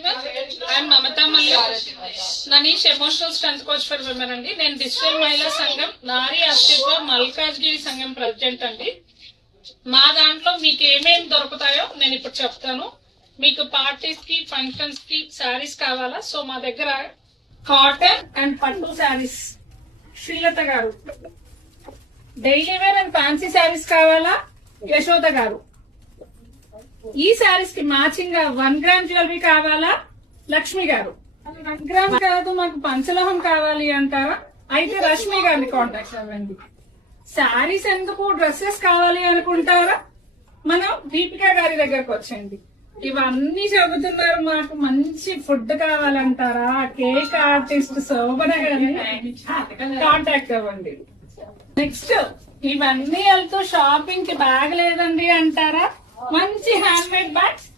Everyone, I'm Mamata Malli, Manish emotional strength coach for women అండి. నేను digital మహిళా సంఘం నారీ అస్తిత్వ మల్కాజ్గిరి సంఘం ప్రెసిడెంట్ అండి. మా దాంట్లో మీకు ఏమేమి దొరుకుతాయో నేను ఇప్పుడు చెప్తాను. మీకు పార్టీస్ కి ఫంక్షన్స్ కి శారీస్ కావాలా? సో మా దగ్గర కాటన్ అండ్ పట్టు శారీస్. శ్రీలత గారు. Daily wear and fancy saris కావాలా? యశోద గారు. ఈ శారీస్ కి మ్యాచింగ్ గా 1 గ్రామ్ జ్యువెలరీ కావాలా? లక్ష్మి గారు. 1 గ్రామ్ కాదు, మాకు పంచలోహం కావాలి అంటారా? అయితే రష్మి గారిని కాంటాక్ట్ అవ్వండి. శారీస్ ఎందుకు, డ్రెస్సెస్ కావాలి అనుకుంటారా? మనం దీపికా గారి దగ్గరకు వచ్చండి. ఇవన్నీ చెబుతున్నారు. మాకు మంచి ఫుడ్ కావాలంటారా? కేక్ ఆర్టిస్ట్ శోభన గారిని కాంటాక్ట్ అవ్వండి. నెక్స్ట్, ఇవన్నీ వెళ్తూ షాపింగ్ కి బ్యాగ్ లేదండి అంటారా? మంచి హ్యాండ్ మేడ్ బ్యాగ్స్